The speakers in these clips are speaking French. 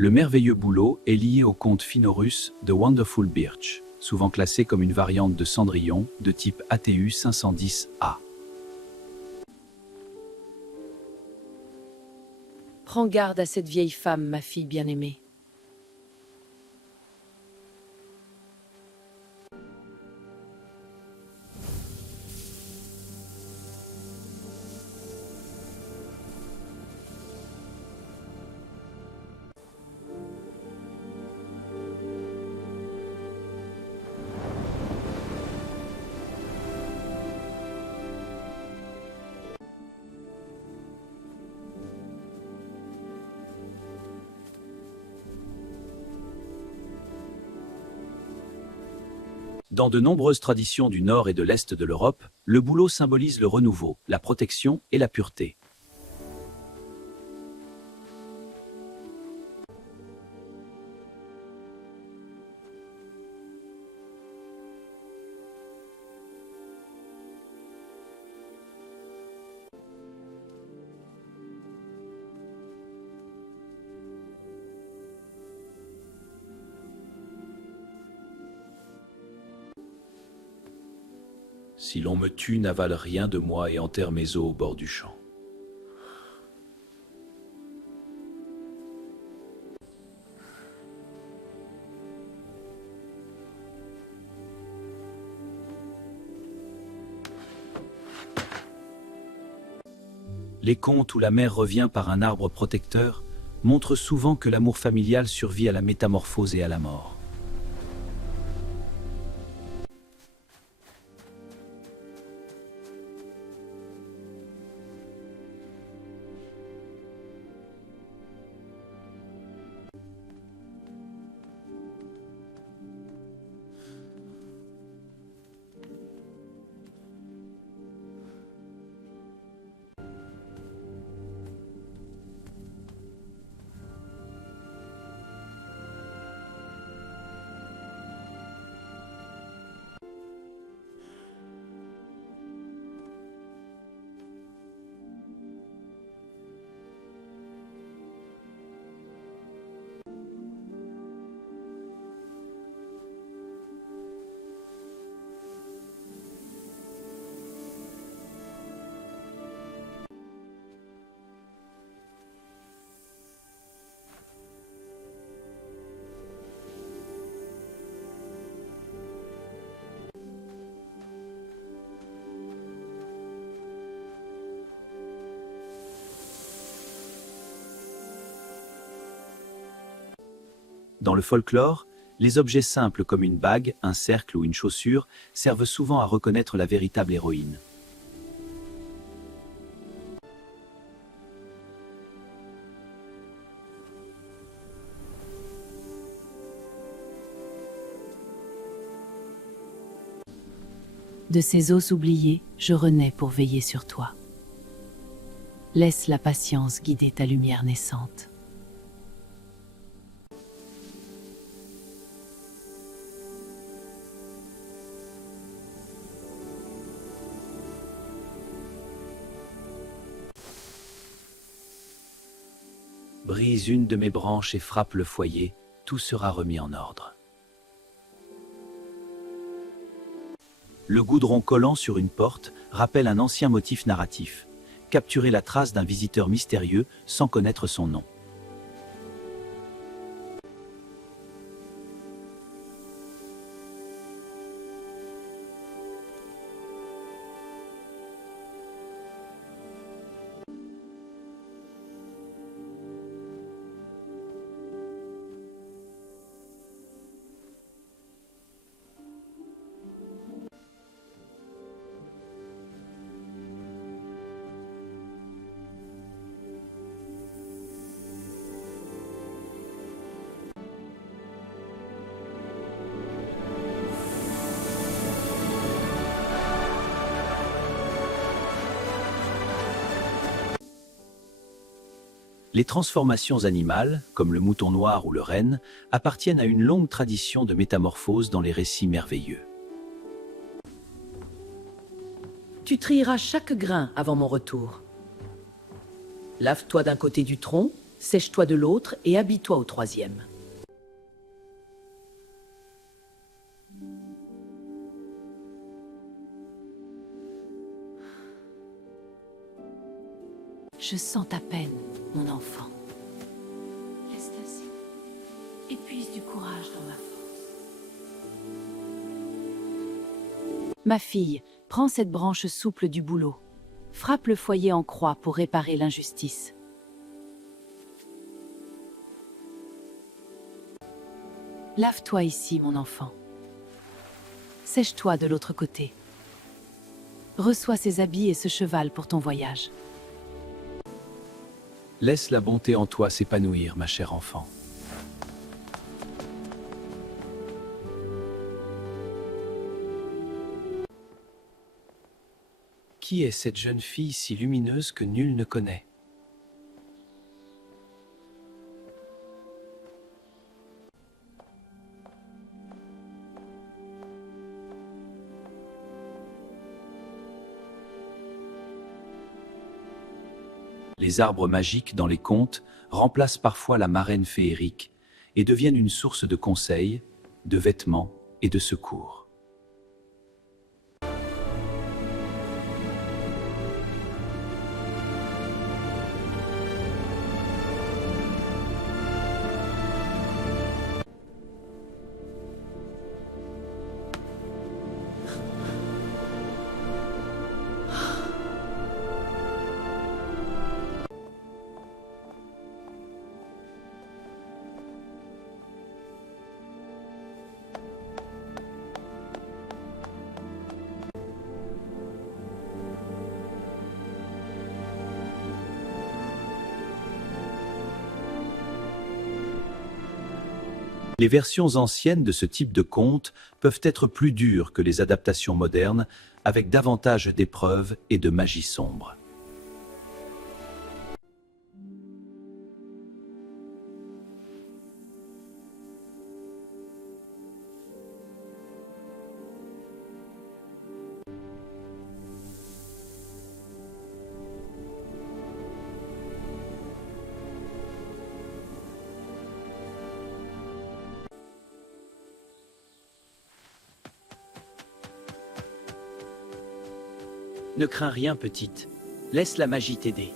Le merveilleux bouleau est lié au conte finno-russe The Wonderful Birch, souvent classé comme une variante de Cendrillon de type ATU 510A. Prends garde à cette vieille femme, ma fille bien-aimée. Dans de nombreuses traditions du nord et de l'est de l'Europe, le bouleau symbolise le renouveau, la protection et la pureté. Si l'on me tue, n'avale rien de moi et enterre mes os au bord du champ. Les contes où la mère revient par un arbre protecteur montrent souvent que l'amour familial survit à la métamorphose et à la mort. Dans le folklore, les objets simples comme une bague, un cercle ou une chaussure servent souvent à reconnaître la véritable héroïne. De ces os oubliés, je renais pour veiller sur toi. Laisse la patience guider ta lumière naissante. Brise une de mes branches et frappe le foyer, tout sera remis en ordre. Le goudron collant sur une porte rappelle un ancien motif narratif. Capturer la trace d'un visiteur mystérieux sans connaître son nom. Les transformations animales, comme le mouton noir ou le renne, appartiennent à une longue tradition de métamorphose dans les récits merveilleux. Tu trieras chaque grain avant mon retour. Lave-toi d'un côté du tronc Sèche-toi de l'autre et habille-toi au troisième. Je sens ta peine, mon enfant. Reste assis. Épuise du courage dans ma force. Ma fille, prends cette branche souple du bouleau. Frappe le foyer en croix pour réparer l'injustice. Lave-toi ici, mon enfant. Sèche-toi de l'autre côté. Reçois ces habits et ce cheval pour ton voyage. Laisse la bonté en toi s'épanouir, ma chère enfant. Qui est cette jeune fille si lumineuse que nul ne connaît? Les arbres magiques dans les contes remplacent parfois la marraine féerique et deviennent une source de conseils, de vêtements et de secours. Les versions anciennes de ce type de conte peuvent être plus dures que les adaptations modernes, avec davantage d'épreuves et de magie sombre. Ne crains rien, petite. Laisse la magie t'aider.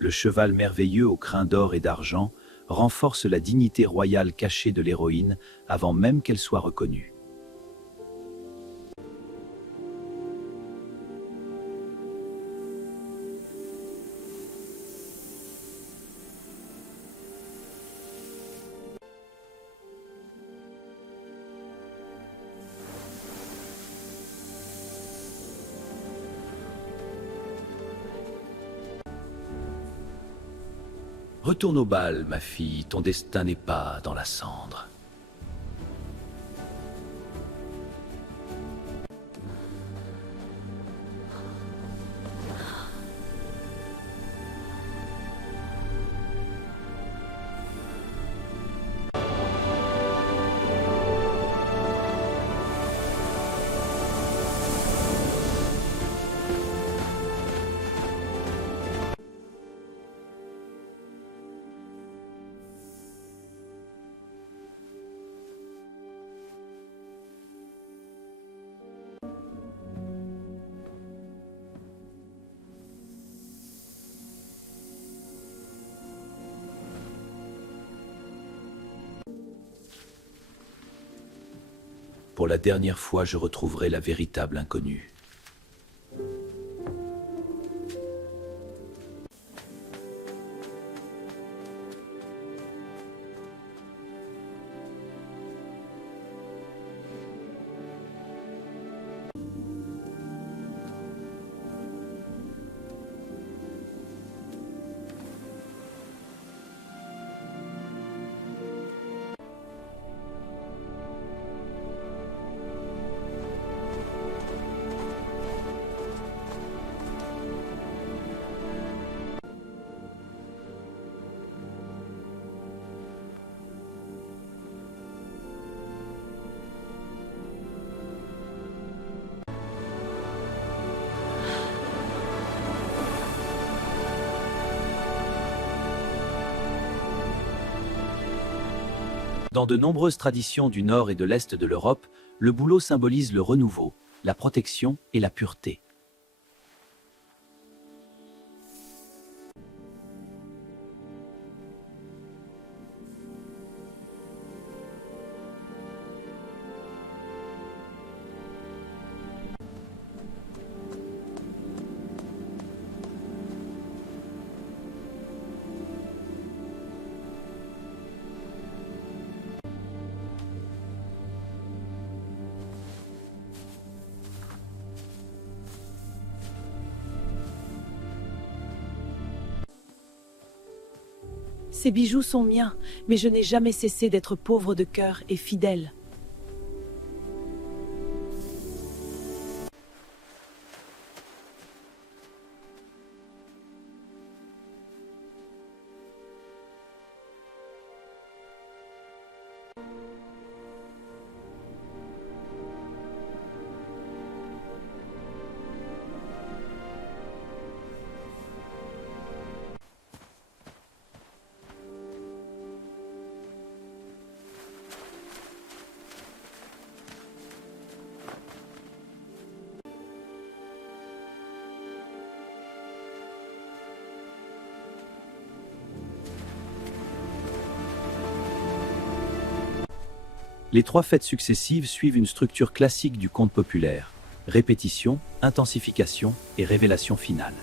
Le cheval merveilleux aux crins d'or et d'argent renforce la dignité royale cachée de l'héroïne avant même qu'elle soit reconnue. Retourne au bal, ma fille, ton destin n'est pas dans la cendre. Pour la dernière fois, je retrouverai la véritable inconnue. Dans de nombreuses traditions du nord et de l'est de l'Europe, le bouleau symbolise le renouveau, la protection et la pureté. Ces bijoux sont miens, mais je n'ai jamais cessé d'être pauvre de cœur et fidèle. Les 3 fêtes successives suivent une structure classique du conte populaire: répétition, intensification et révélation finale.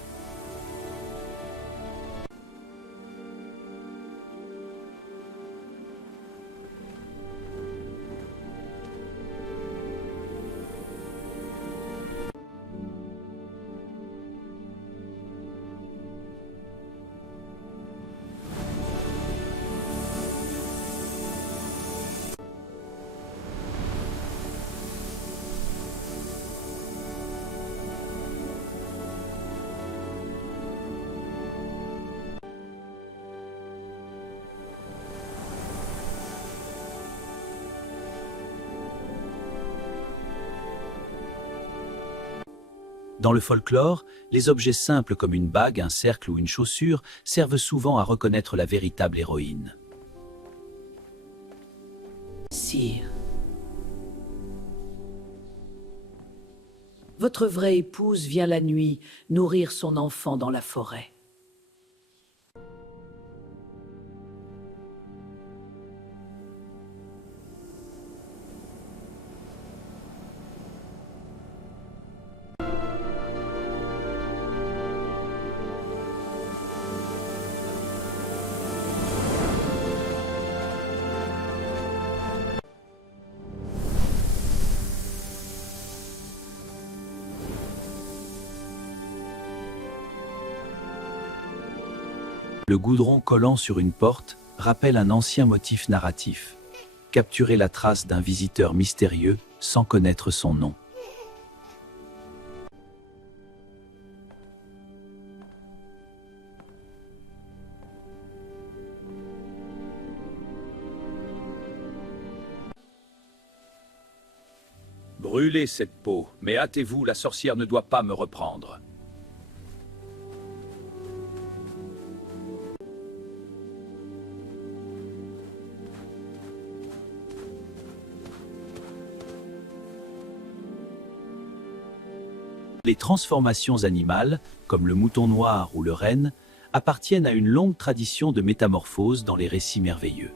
Dans le folklore, les objets simples comme une bague, un cercle ou une chaussure servent souvent à reconnaître la véritable héroïne. Sire, votre vraie épouse vient la nuit nourrir son enfant dans la forêt. Le goudron collant sur une porte rappelle un ancien motif narratif: capturer la trace d'un visiteur mystérieux sans connaître son nom. Brûlez cette peau, mais hâtez-vous, la sorcière ne doit pas me reprendre. Les transformations animales, comme le mouton noir ou le renne, appartiennent à une longue tradition de métamorphose dans les récits merveilleux.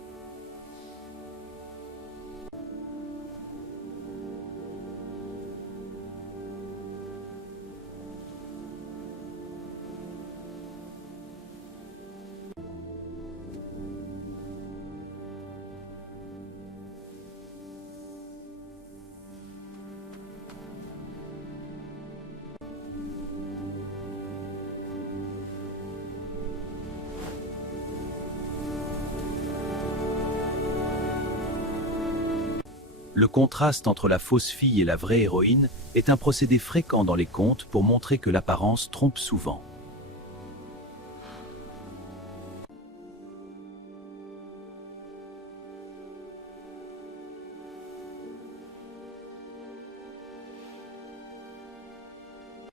Le contraste entre la fausse fille et la vraie héroïne est un procédé fréquent dans les contes pour montrer que l'apparence trompe souvent.